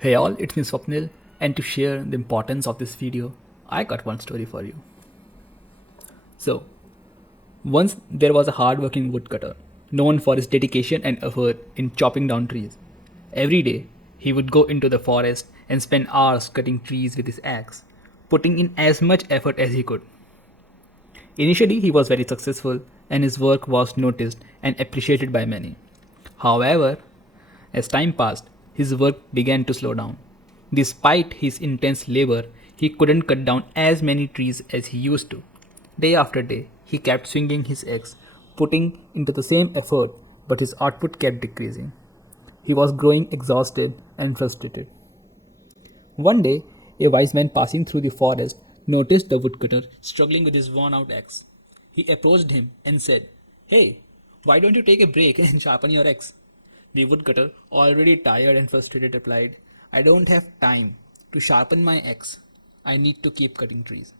Hey all, it's me Swapnil, and to share the importance of this video, I got one story for you. So, once there was a hard-working woodcutter, known for his dedication and effort in chopping down trees. Every day, he would go into the forest and spend hours cutting trees with his axe, putting in as much effort as he could. Initially, he was very successful, and his work was noticed and appreciated by many. However, as time passed, his work began to slow down. Despite his intense labor, he couldn't cut down as many trees as he used to. Day after day, he kept swinging his axe, putting into the same effort, but his output kept decreasing. He was growing exhausted and frustrated. One day, a wise man passing through the forest noticed the woodcutter struggling with his worn out axe. He approached him and said, "Hey, why don't you take a break and sharpen your axe?" The woodcutter, already tired and frustrated, replied, "I don't have time to sharpen my axe. I need to keep cutting trees."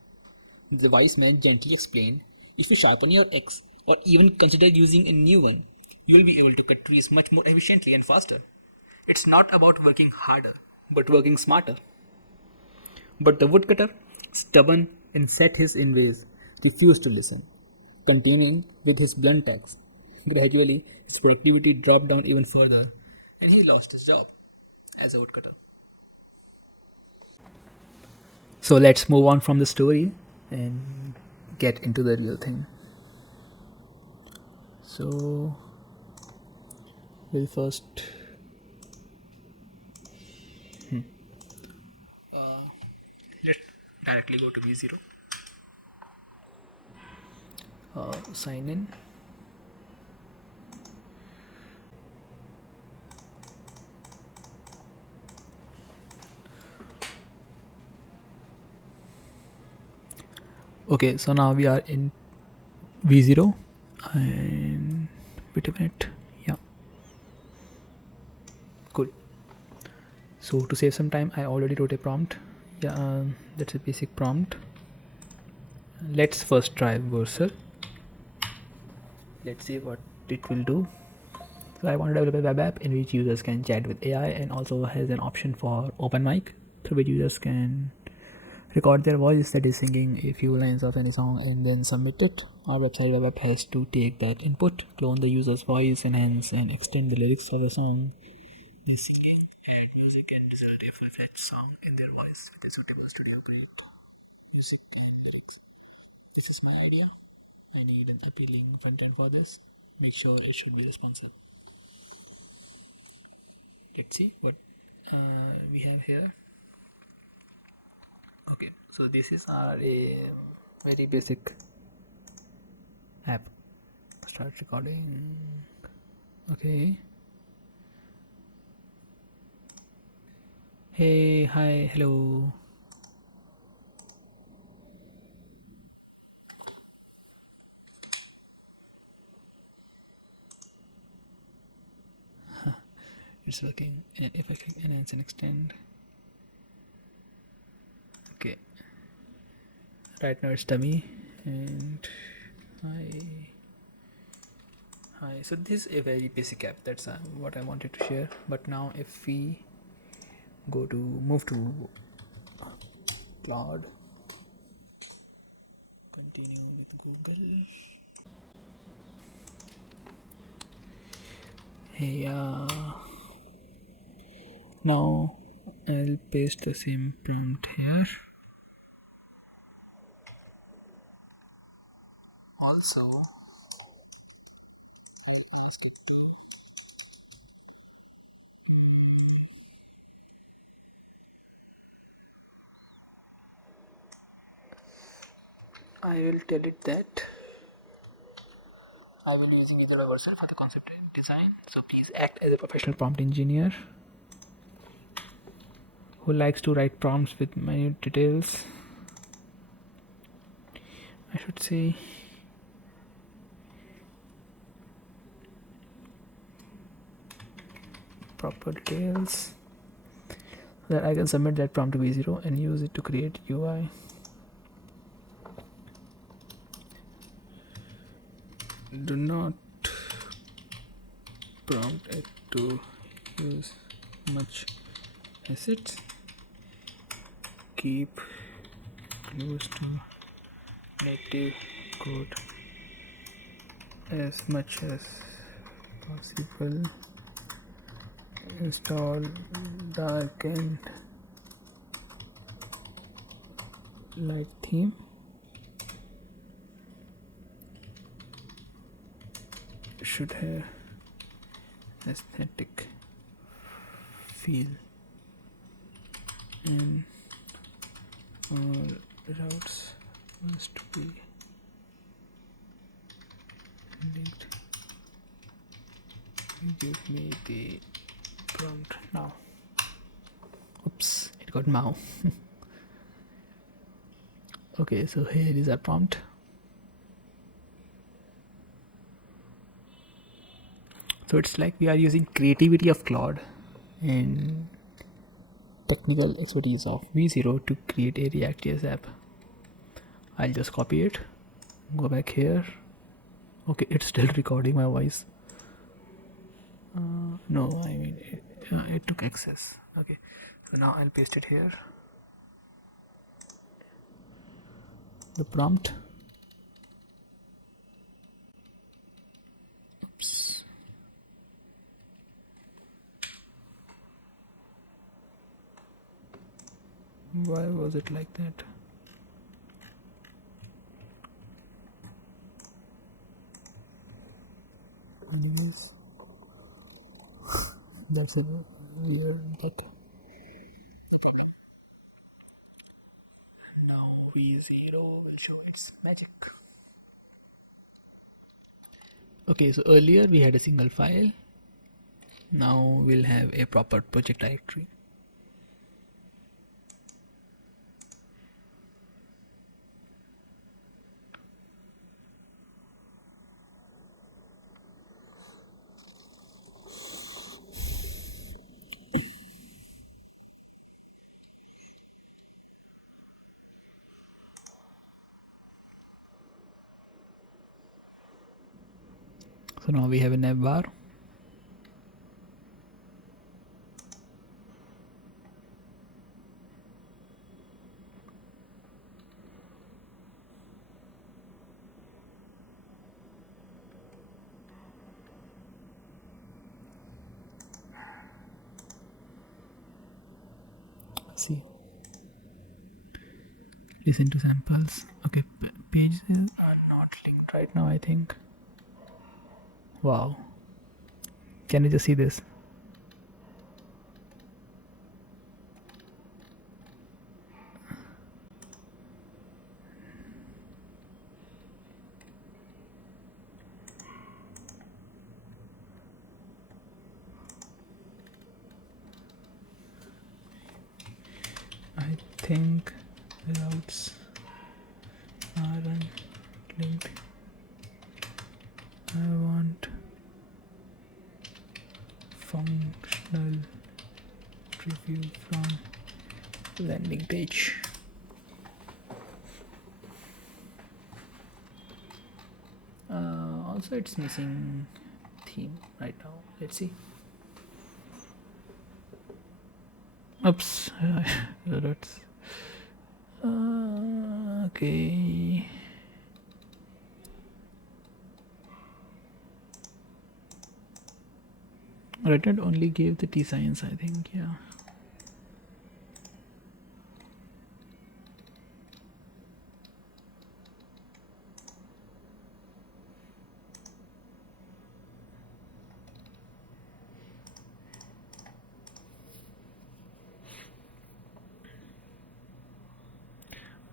The wise man gently explained, "If you sharpen your axe or even consider using a new one, you will be able to cut trees much more efficiently and faster. It's not about working harder, but working smarter." But the woodcutter, stubborn and set his in ways, refused to listen, continuing with his blunt axe. Gradually, his productivity dropped down even further, and he lost his job as a woodcutter. So let's move on from the story and get into the real thing. So we'll first let's directly go to V0. Sign in. Okay, so now we are in V0 and wait a minute. Yeah, cool. So to save some time, I already wrote a prompt. Yeah, that's a basic prompt. Let's first try Vercel. Let's see what it will do. So I want to develop a web app in which users can chat with AI and also has an option for open mic through which users can record their voice that is singing a few lines of any song and then submit it. Our website Webapp has to take that input, clone the user's voice, enhance and extend the lyrics of a song by singing, add music and result a full-fledged song in their voice with a suitable studio grade music and lyrics. This is my idea. I need an appealing front end for this. Make sure it should be responsive. Let's see what we have here. Okay, so this is our a very basic app. Start recording. Okay. Hey, hi, hello. It's working. And if I click enhance and extend, okay. Right now it's dummy, and hi. So this is a very basic app. That's what I wanted to share. But now if we move to Claude, continue with Google. Hey, now I'll paste the same prompt here. Also, I'll ask it to I will tell it that I will be using either Vercel for the concept design. So please act as a professional prompt engineer who likes to write prompts with minute details. I should say proper details so that I can submit that prompt to V0 and use it to create UI. Do not prompt it to use much assets, keep close to native code as much as possible, install dark and light theme, should have aesthetic feel, and all routes must be linked. Give me the prompt now. Oops, it got Mao. Okay, so here is our prompt. So it's like we are using creativity of Claude and technical expertise of V0 to create a React.js app. I'll just copy it, go back here. Okay, it's still recording my voice. No, I mean it took access. Okay, so now I'll paste it here. The prompt. Oops. Why was it like that? Anyways, that's a weird but now V0 will show its magic. Okay, so earlier we had a single file. Now we'll have a proper project directory. So now we have a nav bar. See, listen to samples. Okay, pages are not linked right now, I think. Wow, can you just see this? I think routes aren't linked. I want functional preview from landing page. Also, it's missing theme right now. Let's see. Oops. That's okay. Rednet only gave the T signs, I think. Yeah.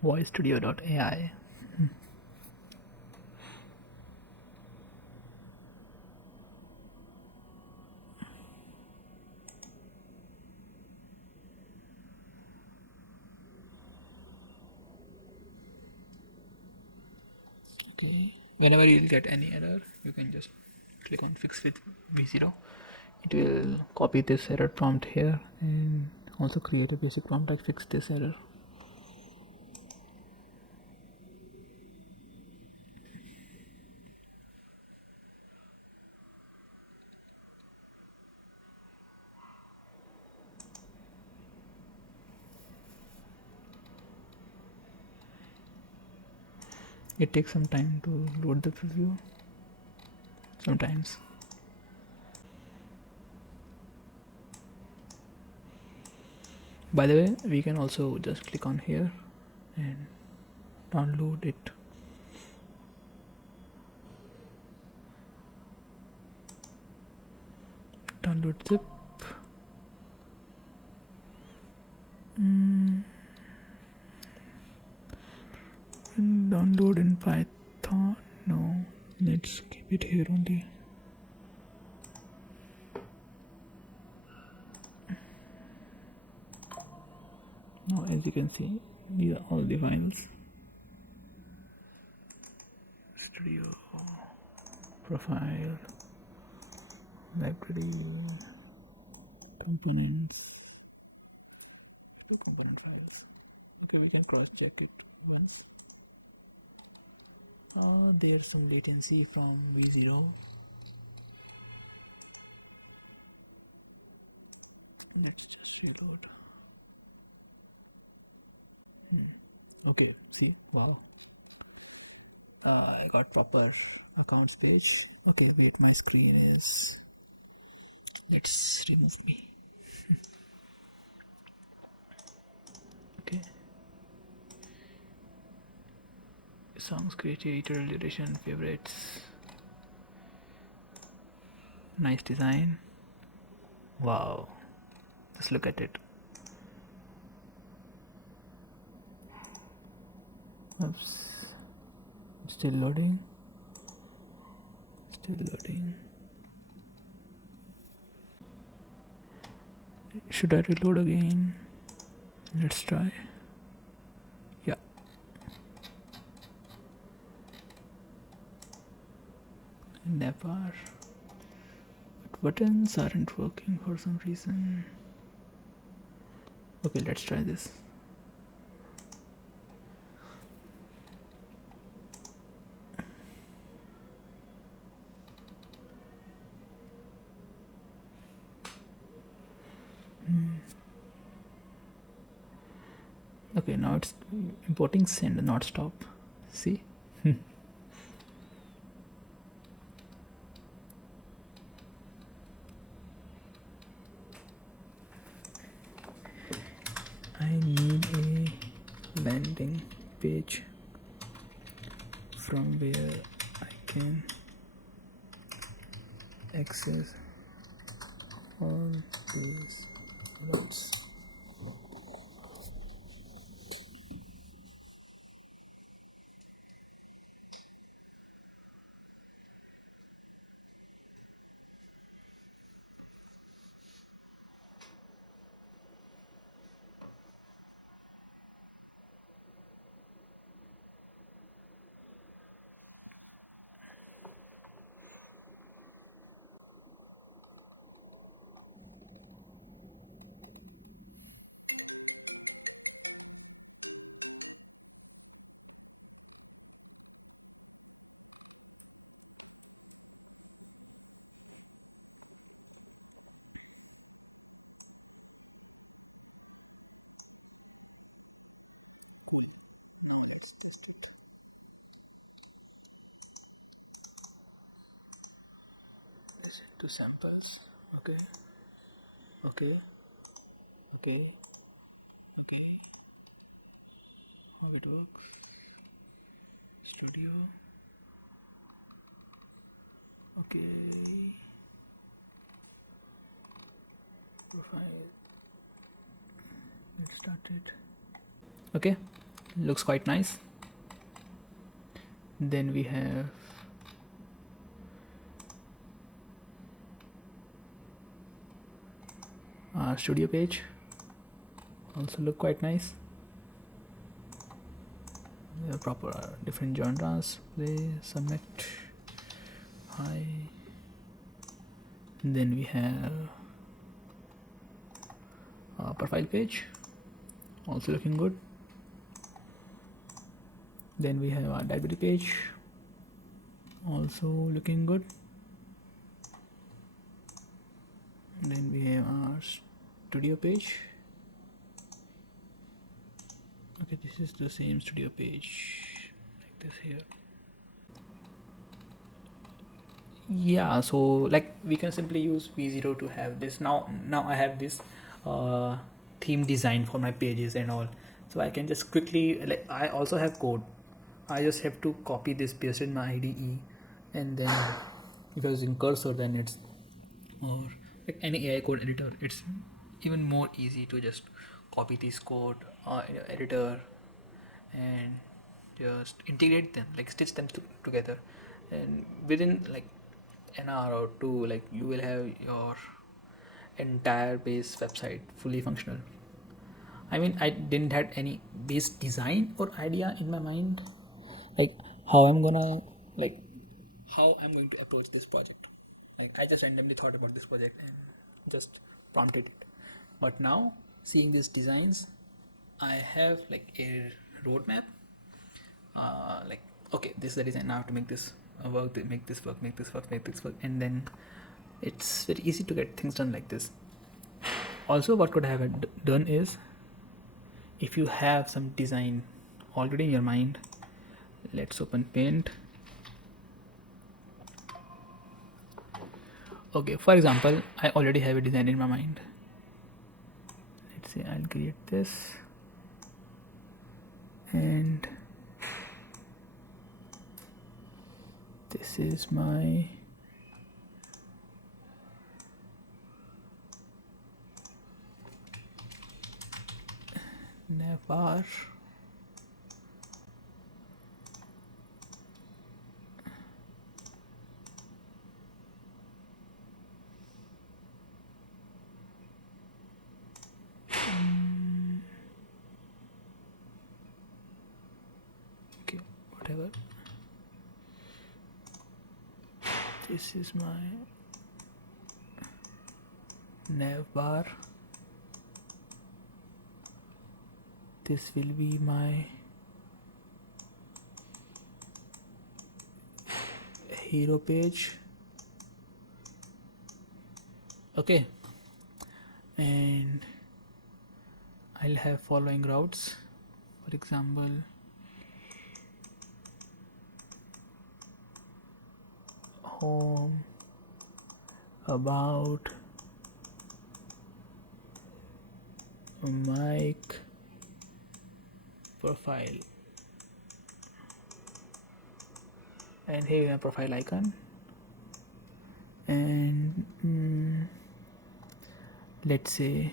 voicestudio.ai. Okay, whenever you'll get any error, you can just click on fix with V0. It will copy this error prompt here and also create a basic prompt like fix this error. It takes some time to load the preview sometimes. By the way, we can also just click on here and download it. Download zip. Download in Python. No, let's keep it here only. Now, as you can see, these are all the files. Studio, profile, library, components, component files. Okay, we can cross check it once. There's some latency from V0. Let's just reload. Okay, see, wow. I got proper accounts page. Okay, wait, my screen is. Let's remove me. Okay. Songs created, duration, favorites. Nice design. Wow. Just look at it. Oops. Still loading. Still loading. Should I reload again? Let's try. Yeah. Never. But buttons aren't working for some reason. Okay, let's try this. Okay, now it's importing send, not stop. See? I need a landing page from where I can access all these routes. Two samples. Okay. Okay. Okay. Okay. How it works. Studio. Okay. Profile. Let's start it. Okay. Looks quite nice. Then we have our studio page. Also look quite nice. We have proper different genres. Play, submit, hi. Then we have our profile page. Also looking good. Then we have our library page. Also looking good. Then we have our studio page. Okay, this is the same studio page like this here. Yeah, so like we can simply use v0 to have this. Now I have this uh, theme design for my pages and all, so I can just quickly, like, I also have code. I just have to copy this, paste in my IDE, and then if I was in cursor, then it's, or like any AI code editor, it's even more easy to just copy this code in your editor and just integrate them, like stitch them together, and within like an hour or two, like you will have your entire base website fully functional. I mean, I didn't had any base design or idea in my mind, like how I'm gonna, like how I'm going to approach this project. Like I just randomly thought about this project and just prompted it. But now seeing these designs, I have like a roadmap. Like, okay, this is the design. Now I have to make this work, make this work, make this work, make this work, and then it's very easy to get things done like this. Also, what could I have done is, if you have some design already in your mind, let's open Paint. Okay, for example, I already have a design in my mind. Let's say I'll create this, and this is my navbar. Okay, whatever. This is my navbar. This will be my hero page. Okay, and I'll have following routes. For example, home, about, mic, profile, and here a profile icon, and let's say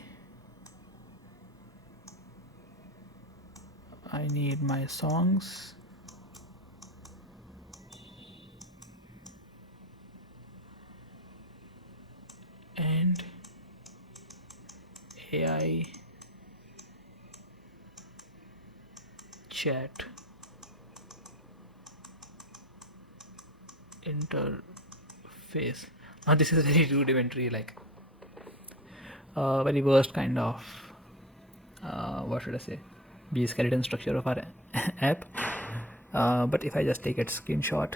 I need my songs, and AI chat interface. Now this is very rudimentary, like very worst kind of what should I say, be skeleton structure of our app. But if I just take a screenshot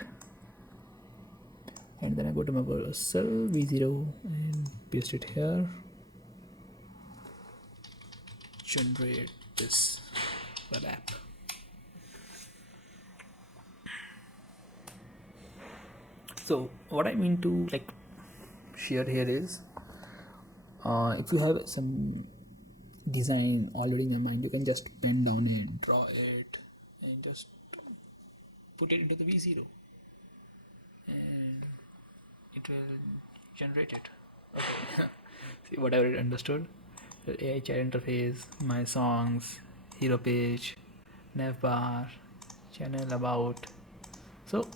and then I go to my Vercel v0 and paste it here, generate this web app. So what I mean to like share here is, if you have some design already in your mind, you can just pen down it, draw it, and just put it into the v0, and it will generate it. Okay. See, whatever it understood. AI chat interface, my songs, hero page, navbar, channel about. So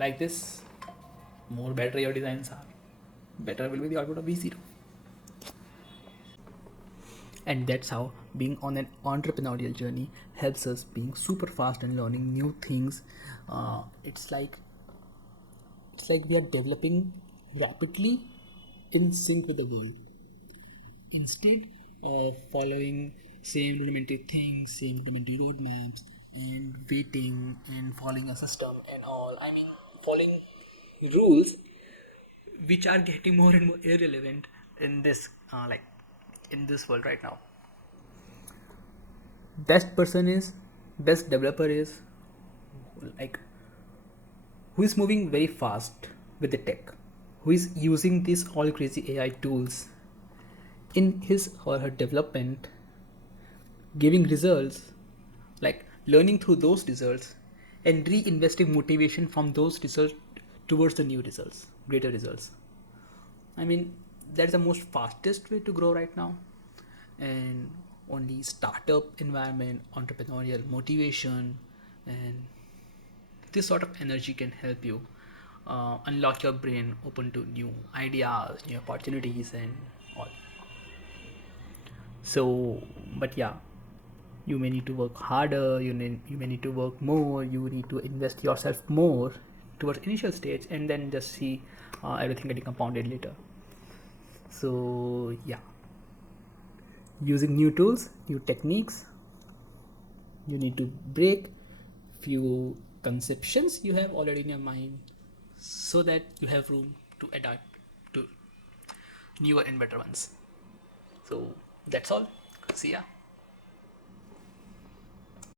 like this, more better your designs are, better will be the output of v0. And that's how being on an entrepreneurial journey helps us being super fast and learning new things. It's like we are developing rapidly in sync with the world, instead of following same rudimentary things, same rudimentary roadmaps, and waiting and following a system and all. I mean, following rules which are getting more and more irrelevant in this in this world right now. Best person is, best developer is like who is moving very fast with the tech, who is using these all crazy AI tools in his or her development, giving results, like learning through those results and reinvesting motivation from those results towards the new results, greater results. I mean, that's the most fastest way to grow right now. And only startup environment, entrepreneurial motivation, and this sort of energy can help you unlock your brain, open to new ideas, new opportunities, and all. So, but yeah, you may need to work harder. You may need to work more. You need to invest yourself more towards initial stage, and then just see everything getting compounded later. So yeah, using new tools, new techniques, you need to break few conceptions you have already in your mind so that you have room to adapt to newer and better ones. So that's all. See ya.